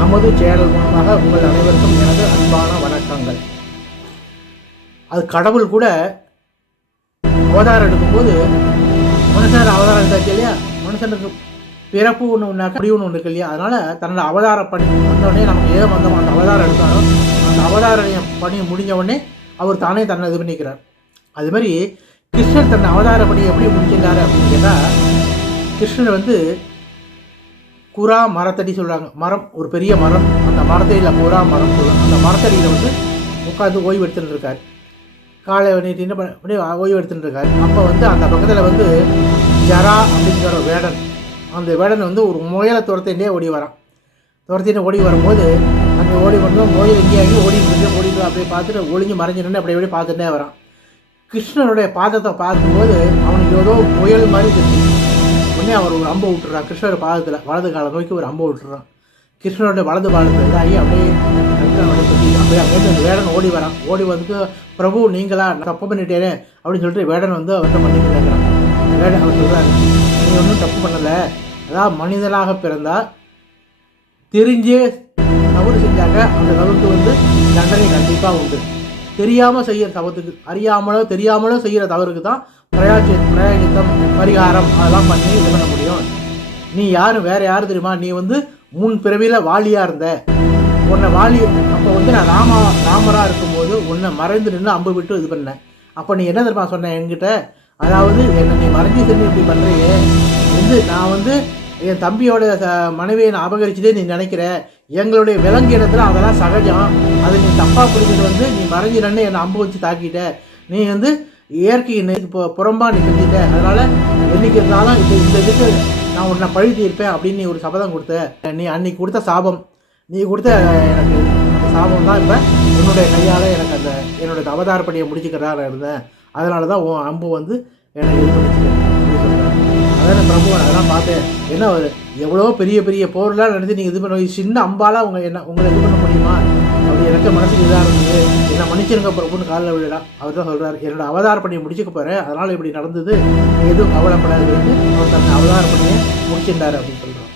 நமது சேனல் மூலமாக உங்கள் அனைவருக்கும் எனது அன்பான வணக்கங்கள். அது கடவுள் கூட அவதாரம் எடுக்கும்போது மனுஷன் அவதாரம் எடுத்தாச்சு இல்லையா? மனுஷனுக்கு பிறப்பு ஒன்று ஒன்றாக்க முடிவுன்னு ஒன்று இருக்கு இல்லையா? அதனால் தன்னோட அவதார பணி வந்தோடனே நமக்கு ஏதோ வந்தோம் அந்த அவதாரம் எடுத்தாலும் அந்த அவதார பணி முடிஞ்ச உடனே அவர் தானே தன்னை இது பண்ணிக்கிறார். அது மாதிரி கிருஷ்ணர் தன் அவதார பணி எப்படி முடிச்சிருந்தாரு அப்படின்னு கேட்டால் கிருஷ்ணர் வந்து புறா மரத்தடி சொல்கிறாங்க மரம் ஒரு பெரிய மரம். அந்த மரத்தடியில் புறா மரம் சொல்லுவாங்க அந்த மரத்தடியில் வந்து உட்காந்து ஓய்வு எடுத்துட்டு இருக்கார். காலை பண்ணிட்டு என்ன பண்ணி அப்படியே ஓய்வு எடுத்துட்டு அப்போ வந்து அந்த பக்கத்தில் வந்து ஜரா அப்படிங்கிற ஒரு வேடன். அந்த வேடன் வந்து ஒரு முயலை துரத்திட்டே ஓடி வரான். துரத்திட்டு ஓடி வரும்போது அங்கே ஓடி வந்து முயல் எங்கேயாகி அங்கேயும் ஓடி இருக்கு. ஓடி அப்படியே பார்த்துட்டு ஒளிஞ்சு மறைஞ்சு நின்று அப்படியே அப்படியே பார்த்துட்டே வரான். கிருஷ்ணனுடைய பாதத்தை பார்க்கும்போது அவனுக்கு ஏதோ முயல் மாதிரி தெரிஞ்சு உடனே அவர் ஒரு அம்பை விட்டுறான். கிருஷ்ணர் பாதத்தில் வலது காலை நோக்கி ஒரு அம்பை விட்டுறான். கிருஷ்ணனுடைய வலது பாலத்தில் இதாகி அப்படியே அப்படியே அப்படியே அந்த வேடன் ஓடி வரான். ஓடி வந்து பிரபு நீங்களா? நான் தப்பு பண்ணிட்டேனே அப்படின்னு சொல்லிட்டு வேடன் வந்து அவர்கிட்ட மன்னிப்பு கேட்குறான் வேடன் அவர் சொல்கிறாரு நீ ஒன்றும் தப்பு பண்ணலை. அதாவது மனிதனாக பிறந்தால் தெரிஞ்சே தவறு செஞ்சாங்க அந்த தவறுக்கு வந்து தண்டனை கண்டிப்பாக உண்டு. தெரியாமல் செய்கிற தவத்துக்கு அறியாமலோ தெரியாமலோ செய்கிற தவறுக்கு தான் பிரயாச்சி பிரயாச்சித்தம் பரிகாரம் அதெல்லாம் பண்ணி இது பண்ண முடியும். நீ யார் வேற யார் தெரியுமா? நீ வந்து முன் பிறவியில் வாலியாக இருந்த. உன்னை வாலி அப்போ வந்து நான் ராமா ராமராக இருக்கும்போது உன்னை மறைந்து நின்று அம்பு விட்டு இது பண்ணேன். அப்போ நீ என்ன தெரியுமா சொன்ன என்கிட்ட? அதாவது என்னை நீ மறைஞ்சு சென்று இப்படி பண்ணுறியே வந்து நான் வந்து என் தம்பியோட மனைவியை நான் அபகரிச்சுட்டே நீ நினைக்கிற. எங்களுடைய விலங்கு இடத்துல அதெல்லாம் சகஜம். அது நீ தப்பாக புரிஞ்சுட்டு வந்து நீ மறைஞ்சு என்னை அம்பு வச்சு தாக்கிட்ட. நீ வந்து இயற்கை இப்போ புறம்பாக நீ செஞ்சுட்ட. அதனால் என்னைக்கு இருந்தாலும் இந்த இந்த இதுக்கு நான் உன்னை பழி தீர்ப்பேன் அப்படின்னு நீ ஒரு சபதம் கொடுத்த. நீ அன்னைக்கு கொடுத்த சாபம். நீ கொடுத்த எனக்கு சாபம் தான் இப்போ என்னுடைய கையால் எனக்கு அந்த என்னோட அவதார பணியை முடிச்சுக்கிறதா இருந்தேன். அதனால தான் உன் அம்பு வந்து எனக்கு இது பண்ணிச்சு அதான் பிரபு அதெல்லாம் பார்த்தேன் என்ன அவர் எவ்வளோ பெரிய பெரிய போர்லாம் நடந்து நீங்கள் இது பண்ண சின்ன அம்பாலாம் உங்கள் என்ன உங்களை இது பண்ண முடியுமா? அப்படி எனக்கு மனசுக்கு இதாக இருந்தது. என்ன மன்னிச்சிருங்க பிரபுன்னு காலில் விழலாம் அவர் தான் சொல்கிறார் என்னோட அவதார பணியை முடிச்சுக்க போகிறேன் அதனால் இப்படி நடந்தது. எதுவும் கவலைப்படாதுன்னு அவர் தன்னை அவதார பணியை முடிச்சிருந்தாரு அப்படின்னு சொல்கிறார்